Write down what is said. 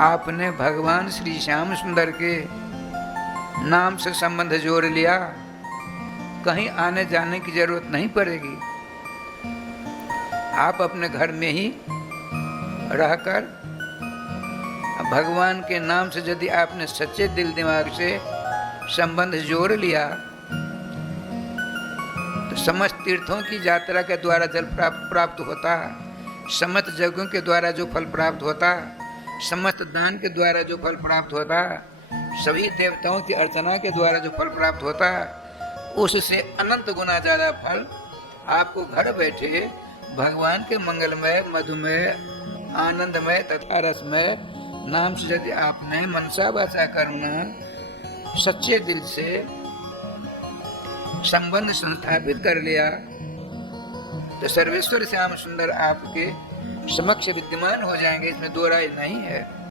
आपने भगवान श्री श्याम सुंदर के नाम से संबंध जोड़ लिया, कहीं आने जाने की जरूरत नहीं पड़ेगी। आप अपने घर में ही रहकर भगवान के नाम से यदि आपने सच्चे दिल दिमाग से संबंध जोड़ लिया तो समस्त तीर्थों की यात्रा के द्वारा जल प्राप्त होता, समस्त जगहों के द्वारा जो फल प्राप्त होता, समस्त दान के द्वारा जो फल प्राप्त होता, सभी देवताओं की अर्चना के द्वारा जो फल प्राप्त होता, उससे अनंत गुना ज्यादा फल आपको घर बैठे भगवान के मंगलमय, मधुमय, आनंदमय तथा रसमय नाम से यदि आपने मनसा वाचा कर्म सच्चे दिल से संबंध संस्थापित कर लिया तो सर्वेश्वर श्याम सुंदर आपके समक्ष विद्यमान हो जाएंगे, इसमें दो राय नहीं है।